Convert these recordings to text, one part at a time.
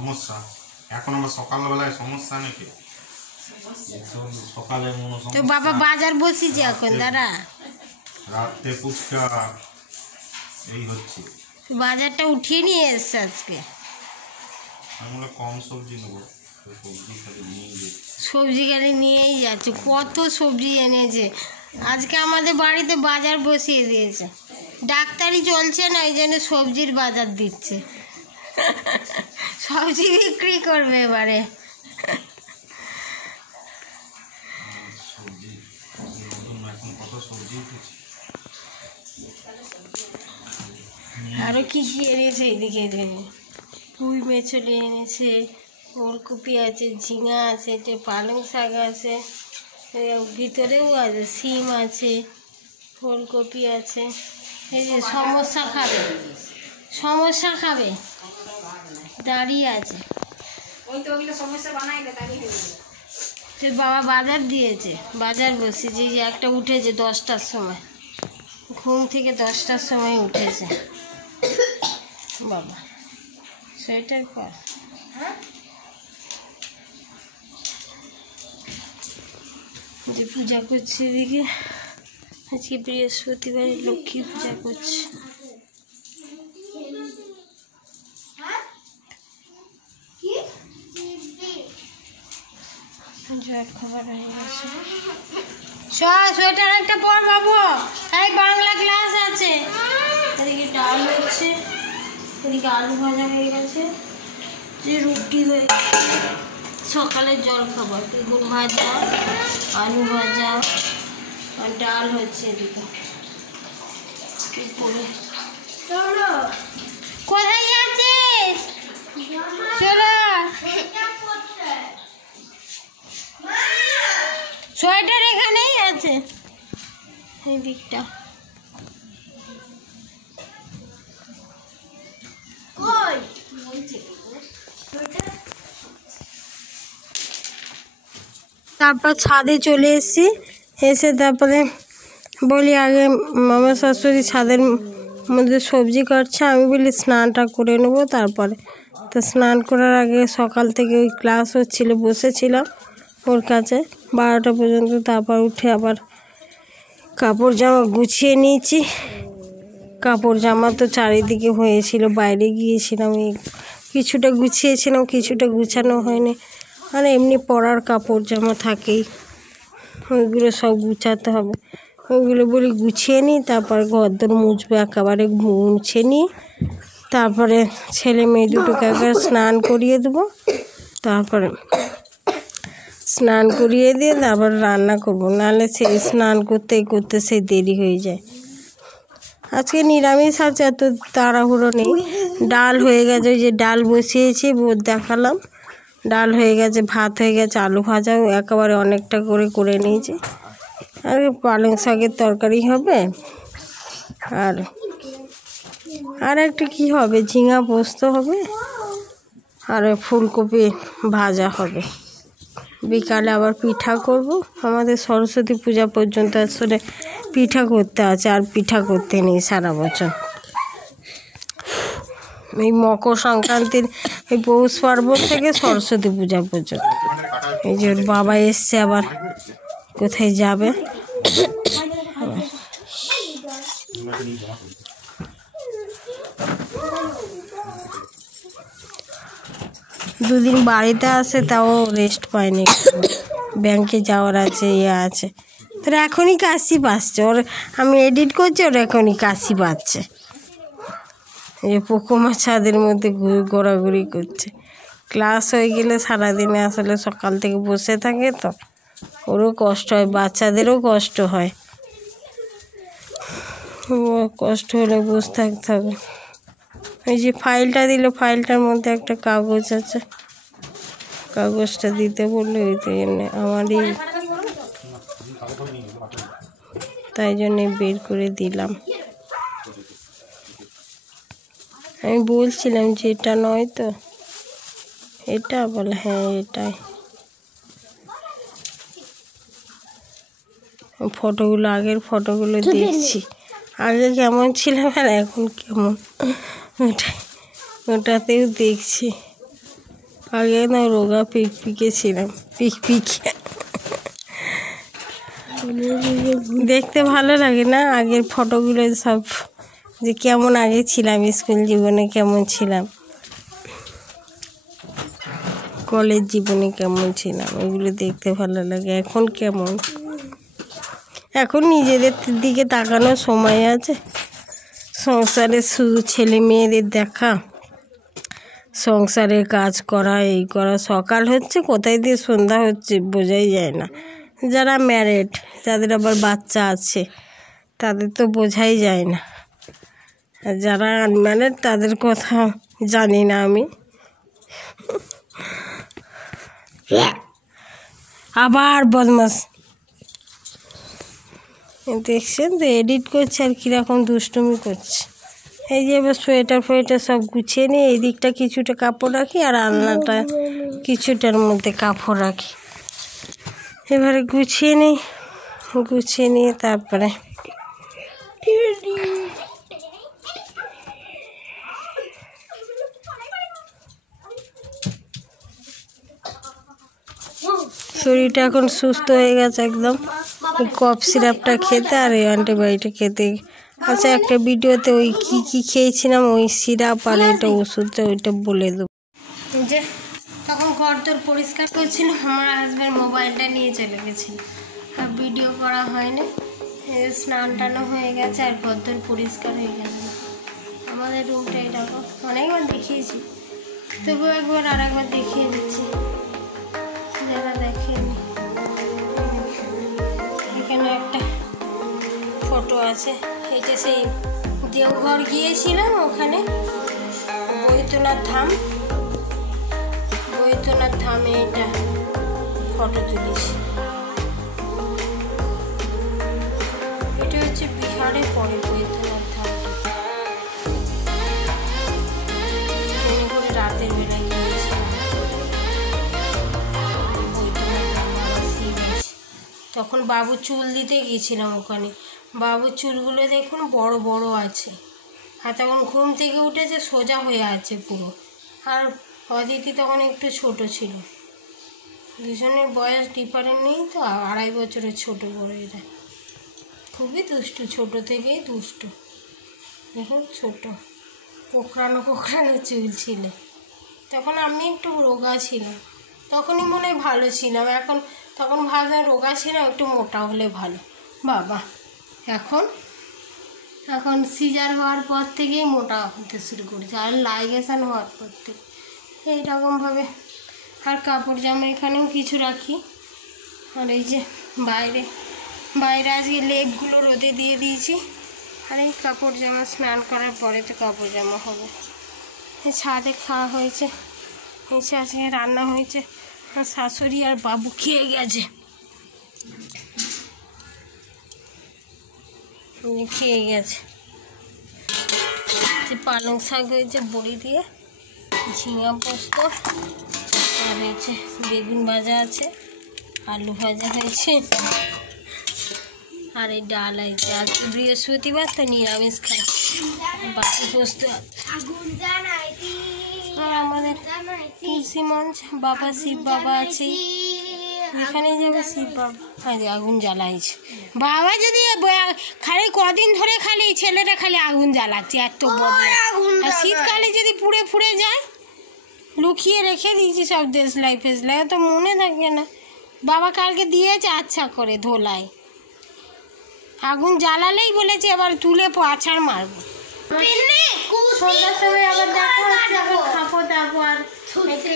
সমস্যা এখন আবার সকালবেলায় সমস্যা নাকি সকালে তো বাবা বাজার বসিছে এখন দাঁড়া রাতে ফুচকা এই হচ্ছে বাজারটা উঠিয়ে নিয়ে এসছে আজকে আমরা কম সবজি নেবো সবজি খালি নিয়ে সবজি গাড়ি নিয়েই যাচ্ছে কত সবজি এনেছে আজকে আমাদের বাড়িতে বাজার বসিয়ে দিয়েছে ডাক্তারি চলছে না এই জন্য সবজির বাজার দিচ্ছে সবজি বিক্রি করবে এবারে আরো কি কি এনেছে এইদিকে পুঁই মেছলি এনেছে ওলকপি আছে ঝিঙা আছে পালং শাক আছে ভিতরেও আছে সিম আছে ফুলকপি আছে এই যে সমস্যা খাবে দাঁড়িয়ে আছে বাবা বাজার দিয়েছে বাজার বসেছে যে একটা উঠেছে 10টার সময় ঘুম থেকে 10টার সময় উঠেছে বাবা সোয়েটার পর যে পূজা করছে এদিকে আজকে বৃহস্পতিবারে লক্ষ্মী পূজা করছে জল খাবার হয়ে গেছে সোয়েটার একটা পর বাবু এই বাংলা ক্লাস আছে এদিকে ডাল হচ্ছে এদিকে আলু ভাজা হয়ে গেছে যে রুটি হয়ে সকালের জল খাবার বেগুন ভাজা আলু ভাজা আর ডাল হচ্ছে এদিকে কোথায় যাচ্ছিস চলো সোয়েটার এখানেই আছে এই দিকটা তারপর ছাদে চলে এসেছি এসে তারপরে বলি আগে মামা শাশুড়ি ছাদের মধ্যে সবজি কাটছে আমি বলি স্নানটা করে নেবো তারপরে তো স্নান করার আগে সকাল থেকে ওই ক্লাস হচ্ছিলো বসেছিলাম ওর কাছে 12টা পর্যন্ত তারপর উঠে আবার কাপড় জামা গুছিয়ে নিয়েছি কাপড় জামা তো চারিদিকে হয়েছিল বাইরে গিয়েছিলাম কিছুটা গুছিয়েছিলাম কিছুটা গুছানো হয়নি আর এমনি পরার কাপড় জামা থাকেই ওইগুলো সব গুছাতে হবে ওইগুলো বলি গুছিয়ে নিই তারপরে ঘরদোর মুছবো একেবারে মুছে নিই তারপরে ছেলে মেয়ে দুটোকে একবার স্নান করিয়ে দেবো তারপরে স্নান করিয়ে দিয়ে তারপর রান্না করবো নাহলে সেই স্নান করতে করতে সেই দেরি হয়ে যায় আজকে নিরামিষ আছে এত তাড়াহুড়ো নেই ডাল হয়ে গেছে ওই যে ডাল বসিয়েছি দেখালাম ডাল হয়ে গেছে ভাত হয়ে গেছে আলু ভাজাও একেবারে অনেকটা করে নিয়েছি আর পালং শাকের তরকারি হবে আর একটা কি হবে ঝিঙা পোস্ত হবে আর ফুলকপি ভাজা হবে বিকালে আবার পিঠা করব আমাদের সরস্বতী পূজা পর্যন্ত আসলে পিঠা করতে আছে আর পিঠা করতে নেই সারা বছর এই মকর সংক্রান্তির এই পৌষ পার্বণ থেকে সরস্বতী পূজা পর্যন্ত এই যে ওর বাবা এসছে আবার কোথায় যাবে দুদিন বাড়িতে আসে তাও রেস্ট পায়নি ব্যাংকে যাওয়ার আছে আছে তোর এখনই কাশি পাচ্ছে ওর আমি এডিট করছি ওর এখনই কাশি পাচ্ছে এই পোকোমা ছাদের মধ্যে ঘোরাঘুরি করছে ক্লাস হয়ে গেলে সারাদিনে আসলে সকাল থেকে বসে থাকে তো ওরও কষ্ট হয় বাচ্চাদেরও কষ্ট হয় কষ্ট হলে বসে থাকতে হবে এই যে ফাইলটা দিল ফাইলটার মধ্যে একটা কাগজ আছে কাগজটা দিতে বললো ওই তো জন্যে আমারই তাই জন্যে বের করে দিলাম আমি বলছিলাম যে এটা নয় তো এটা বলে হ্যাঁ এটাই ফটোগুলো আগের ফটোগুলো দেখছি আগে কেমন ছিলাম আর এখন কেমন ওটাতেও দেখছি আগে না রোগা পিকপিকে ছিলাম, পিকপিকে। দেখতে ভালো লাগে না আগের ফটোগুলো সব, যে কেমন আগে ছিলাম, স্কুল জীবনে কেমন ছিলাম, কলেজ জীবনে কেমন ছিলাম, ওইগুলো দেখতে ভালো লাগে। এখন কেমন, এখন নিজেদের দিকে তাকানোর সময় আছে? সংসারে শুধু ছেলে মেয়েদের দেখা, সংসারের কাজ করা, এই করা, সকাল হচ্ছে কোথায় দিয়ে সন্ধ্যা হচ্ছে বোঝাই যায় না। যারা ম্যারিড, যাদের আবার বাচ্চা আছে, তাদের তো বোঝাই যায় না। আর যারা আনম্যারিড তাদের কথা জানি না আমি। আবার বদমাস দেখছেন তো, এডিট করছে আর কীরকম দুষ্টুমি করছে। এই যে এবার সোয়েটার ফোয়েটার সব গুছিয়ে নিয়ে এই দিকটা কিছুটা কাপড় রাখি আর আলনাটা কিছুটার মধ্যে কাপড় রাখি। এবারে গুছিয়ে নিই, গুছিয়ে নিয়ে তারপরে শরীরটা এখন সুস্থ হয়ে গেছে একদম, কফ সিরাপটা খেতে আর এই অ্যান্টিবায়োটিক খেতে। আচ্ছা, একটা ভিডিওতে ওই কী খেয়েছিলাম, ওই সিরাপ আর এটা ওষুধটা, ওইটা বলে দেবো। যে তখন ঘর তোর পরিষ্কার করছিল, আমার হাজব্যান্ড মোবাইলটা নিয়ে চলে গেছিল, আর ভিডিও করা হয়নি। স্নান টানও হয়ে গেছে আর ঘর তোর পরিষ্কার হয়ে গেছে। আমাদের রুমটা এরকম, অনেকবার দেখিয়েছি, তবুও একবার আর একবার দেখিয়ে দিচ্ছি যারা দেখেনি। এখানে একটা ফটো আছে, এটা সেই দেওঘর গিয়েছিলাম, ওখানে বৈদ্যনাথ ধামে এটা ফটো তুলেছি। এটা হচ্ছে বিহারে পড়ে বৈদ্যনাথ ধামটা, ট্রেনে করে রাতের বেলায় গিয়েছিলাম বৈদ্যনাথ ধাম। তখন বাবু চুল দিতে গিয়েছিলাম ওখানে, বাবুর চুলগুলো দেখুন বড় বড় আছে, আর তখন ঘুম থেকে উঠেছে সোজা হয়ে আছে পুরো। আর অদিতি তখন একটু ছোট ছিল, দুজনের বয়স ডিফারেন্ট নেই তো, 2.5 বছরের ছোট বড়। এরা খুবই দুষ্টু, ছোট থেকেই দুষ্টু। দেখুন ছোট কোঁকড়ানো চুল ছিল। তখন আমি একটু রোগা ছিলাম, তখনই মনে হয় ভালো ছিলাম। তখন ভাবলাম রোগা ছিলাম, একটু মোটা হলে ভালো। বাবা এখন সিজার হওয়ার পর থেকেই মোটা হতে শুরু করেছে, আর লাইগেশন হওয়ার পর থেকে এইরকমভাবে। আর কাপড় জামা এখানেও কিছু রাখি। আর এই যে বাইরে আজকে লেপগুলো রোদে দিয়ে দিয়েছি। আর এই কাপড় জামা স্নান করার পরে তো কাপড় জামা হবে। এই ছাদে খাওয়া হয়েছে, এসে আজকে রান্না হয়েছে, আর শাশুড়ি আর বাবু খেয়ে গেছে, পালং শাক হয়েছে বড়ি দিয়ে, ঝিঙা পোস্ত, আর হয়েছে বেগুন ভাজা আছে, আলু ভাজা হয়েছে, আর এই ডাল হয়েছে। আজ বৃহস্পতিবার তো নিরামিষ খাই, বাকি পোস্ত। আর আমাদের তুলসী মঞ্চ, বাবা শিব বাবা আছে, এখানে যাবে শিব বাবা। আজ আগুন জ্বালাইছে বাবা, যদি খালি কদিন ধরে খালি ছেলেটা খালি আগুন জ্বালাচ্ছে, এত বদলা। আর শীতকালে যদি পুড়ে ফুড়ে যায়, লুকিয়ে রেখে দিয়েছি সব দেশলাই ফেসলাই, তো মনে থাকে না। বাবা কালকে দিয়েছে আচ্ছা করে ধোলায়, আগুন জ্বালালেই বলেছে এবার তুলে আছাড় মারবো। সন্ধ্যার সময় আবার দেখা হচ্ছে, আবার খাবো দাবো আর ঠিক আছে।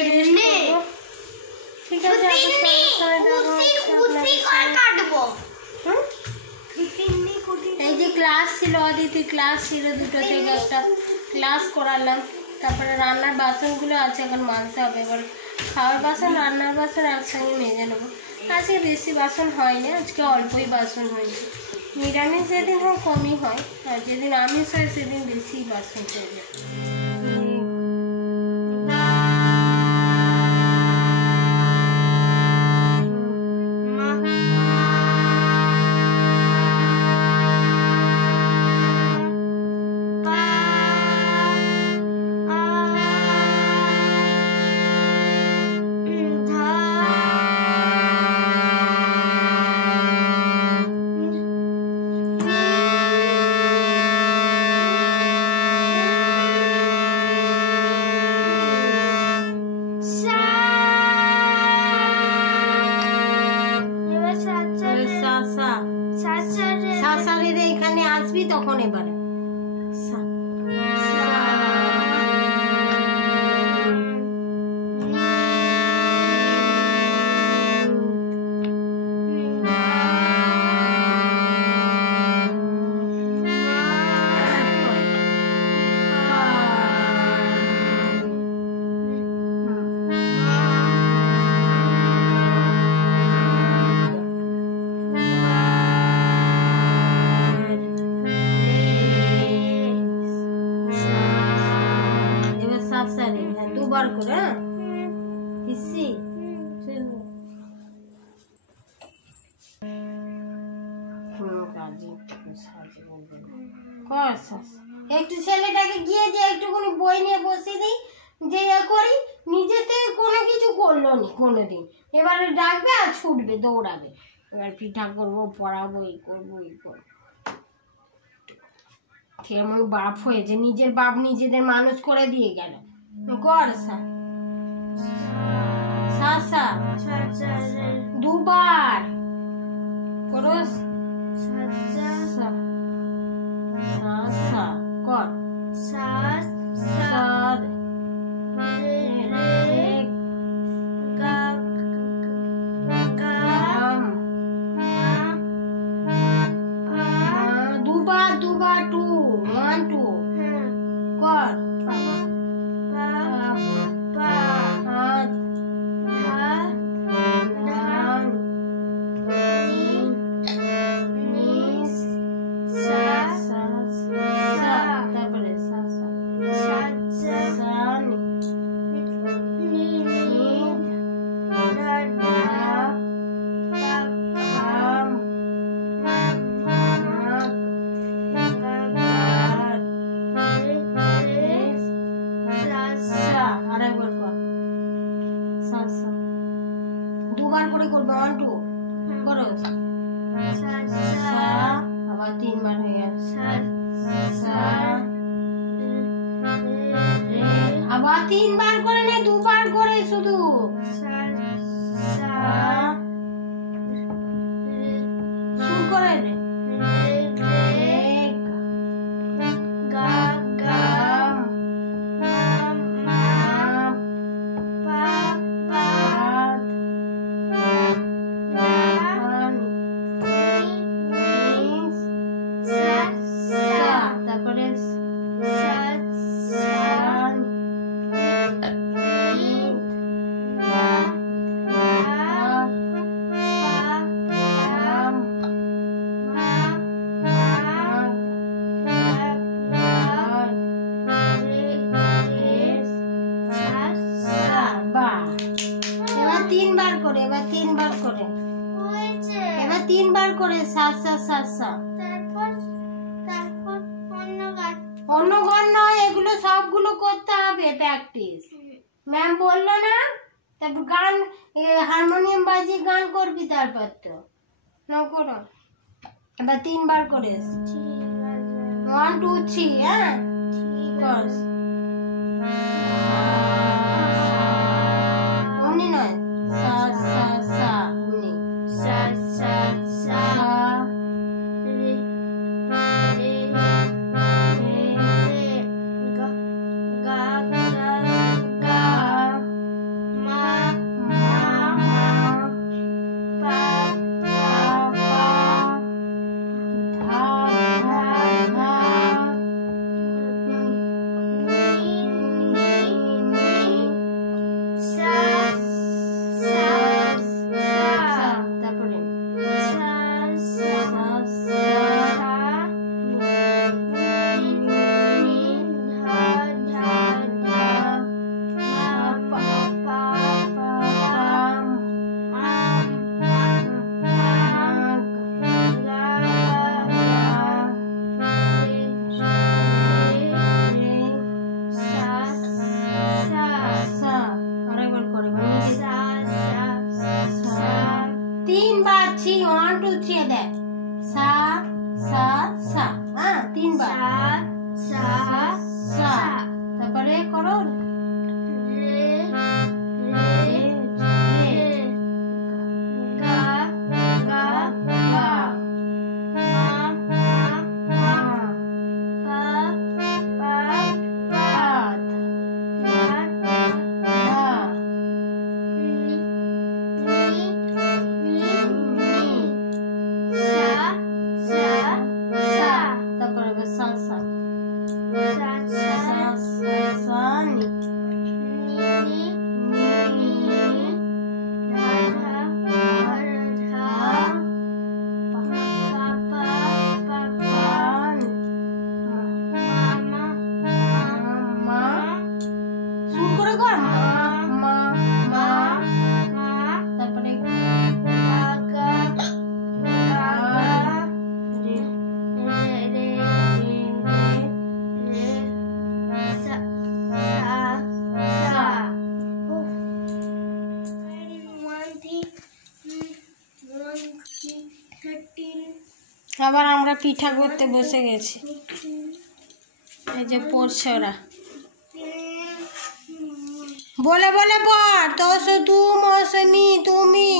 এই যে ক্লাস ছিল, অদিতি ক্লাস ছিল 2টা থেকে 1টা, ক্লাস করালাম। তারপরে রান্নার বাসনগুলো আছে, এখন মাজতে হবে। এবার খাওয়ার বাসন রান্নার বাসন একসঙ্গে মেজে নেবো। আজকে বেশি বাসন হয়নি, আজকে অল্পই বাসন হয়েছে। নিরামিষ যেদিন হয় কমই হয়, আর যেদিন আমিষ হয় সেদিন বেশি বাসন হয়ে যায়। গন এবারে সা দুবার করে হিসি একটু ছেলেটাকে গিয়ে যে একটুখানি বই নিয়ে বসে দিই যে করি নিজে থেকে কোনো কিছু করলো নি কোনোদিন এবারে ডাকবে আর ছুটবে দৌড়াবে এবার পিঠা করবো পড়াবো এই করবো এই করবো কেমন বাপ হয়েছে নিজের বাপ নিজেদের মানুষ করে দিয়ে গেল কর সা সা দুবার করো কর দুবার দুবার টু 1 2 কর দুবার করে করবে 1 2 করো আবার 3 বার হয়ে গেল আবার 3 বার করে না 2 বার করে শুধু শুরু করে রে অন্য গান নয় এগুলো সবগুলো করতে হবে প্র্যাকটিস ম্যাম বললো না তারপর গান হারমোনিয়াম বাজিয়ে গান করবি তারপর তো না করো এবার 3 বার করে 1 2 3 হ্যাঁ কর অমনি নয় সা সা সা অমনি সা সা সা আবার আমরা পিঠা করতে বসে গেছি। এই যে পড়ছে ওরা, বলে বলে পড়। তোষো তু মৌসুমি তুমি,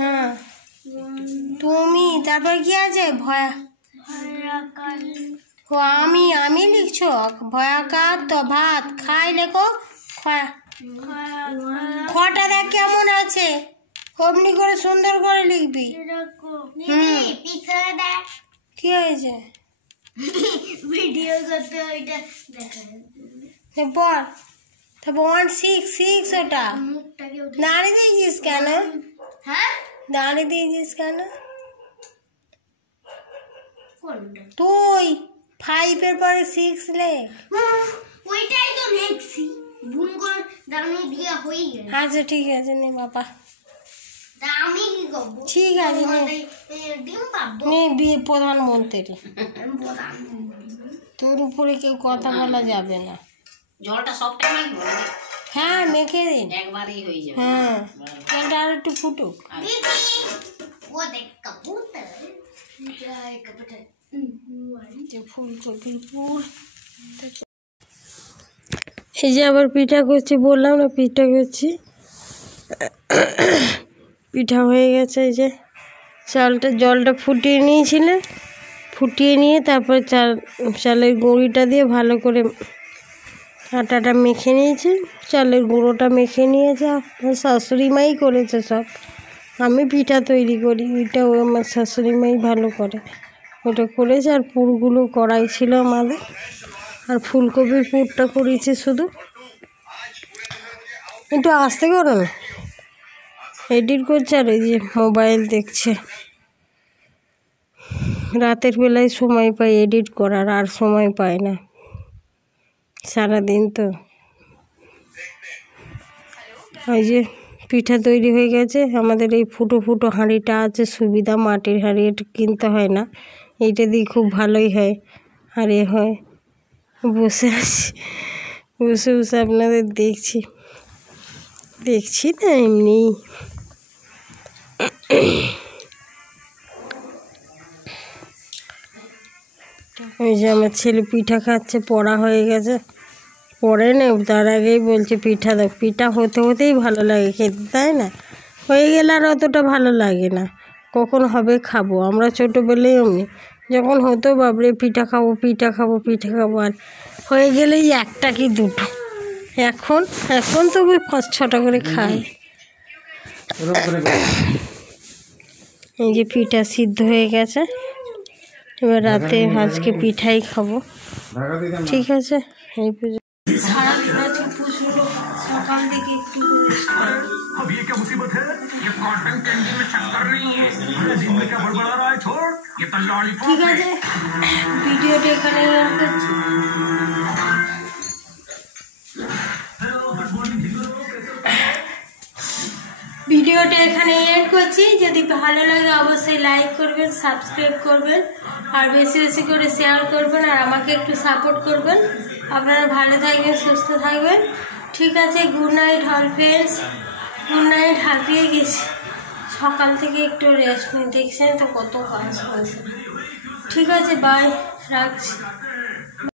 হ্যাঁ তুমি, তারপর কি আছে ভয়া, ও আমি লিখছো ভয়াকার তো ভাত খাই লেখো। খটা দেখ কেমন আছে, অমনি করে সুন্দর করে লিখবি। কি হয়েছে ভিডিও করতে ওইটা দেখা বল। তারপর 166 ওটা দাঁড়িয়ে দিয়েছিস কেন? হ্যাঁ দাঁড়িয়ে দিয়েছিস কেন? কোনটা? তুই 5 পরে 6 লে। ওইটাই তো লিখছি, ভুল করে দামি দিয়ে হয়ে গেল। আচ্ছা ঠিক আছে নে বাবা, তা আমি কি করব? ঠিক আছে নে ডিম পাবো নে। বিয়ে প্রধানমন্ত্রী, আমি বললাম তোর উপরে কেউ কথা বলা যাবে না। জলটা সবটা মাখবো, হ্যাঁ মেখে দিন, একবারেই হয়ে যাবে। হ্যাঁ এটা আর একটু ফুটুক। দিদি ও দেখ কবুতর যাই কবুতর যে ফুলকপির পুর। এই যে আবার পিঠা করছি, বললাম না পিঠা করছি। পিঠা হয়ে গেছে। এই যে জলটা ফুটিয়ে নিয়েছিলে, ফুটিয়ে নিয়ে তারপর চালের গুঁড়িটা দিয়ে ভালো করে আটাটা মেখে নিয়েছি, চালের গুঁড়োটা মেখে নিয়েছে। আমার শাশুড়ি মাই করেছে সব, আমি পিঠা তৈরি করি, ওইটাও আমার শাশুড়ি মাই ভালো করে। ওটা করেছে, আর পুরগুলো করাই ছিল আমাদের, আর ফুলকপির পুরটা করেছি শুধু। একটু আস্তে করো না, এডিট করছে আর এই যে মোবাইল দেখছে। রাতের বেলায় সময় পাই এডিট করার, আর সময় পায় না, সারাদিন তো। ওই যে পিঠা তৈরি হয়ে গেছে। আমাদের এই ফুটো ফুটো হাঁড়িটা আছে, সুবিধা, মাটির হাঁড়ি, এটা কিনতে হয় না। এইটা দিয়ে খুব ভালোই হয়। আর এ হয়, বসে আছি, বসে বসে আপনাদের দেখছি না এমনি। ওই যে আমার ছেলে পিঠা খাচ্ছে, পড়া হয়ে গেছে, পড়ে না, তার আগেই বলছে পিঠা দাও। পিঠা হতে হতেই ভালো লাগে খেতে, তাই না? হয়ে গেলে আর অতটা ভালো লাগে না, কখন হবে খাবো। আমরা ছোটোবেলায় অমনি, যখন হতো বাবরে পিঠা খাবো পিঠা খাবো পিঠা খাবো, আর হয়ে গেলেই একটা কি দুটো। এখন তো 5-6টা করে খাই। এই যে পিঠা সিদ্ধ হয়ে গেছে, এবার রাতে আজকে পিঠাই খাবো। ঠিক আছে, এই সারাদিন আজকে প্রচুর, সকাল থেকে একটু अब ये क्या मुसीबत है? ये कॉटन कैंडी में चक्कर नहीं है, अरे जिंदगी क्या बड़बड़ा रहा है, छोड़ ये तो लॉलीपॉप। ঠিক আছে, ভিডিওটা এখানে এন্ড করছি। ভিডিওটা এখানে এন্ড করছি। যদি ভালো লাগে অবশ্যই লাইক করবেন, সাবস্ক্রাইব করবেন, আর বেশি বেশি করে শেয়ার করবেন, আর আমাকে একটু সাপোর্ট করবেন। আপনারা ভালো থাকবেন, সুস্থ থাকবেন। ঠিক আছে, good night all friends, good night. হাঁপিয়ে গেছি, সকাল থেকে একটু রেস্ট নিয়ে, দেখছেন তো কত কাজ হয়েছে। ঠিক আছে, বাই, রাখছি।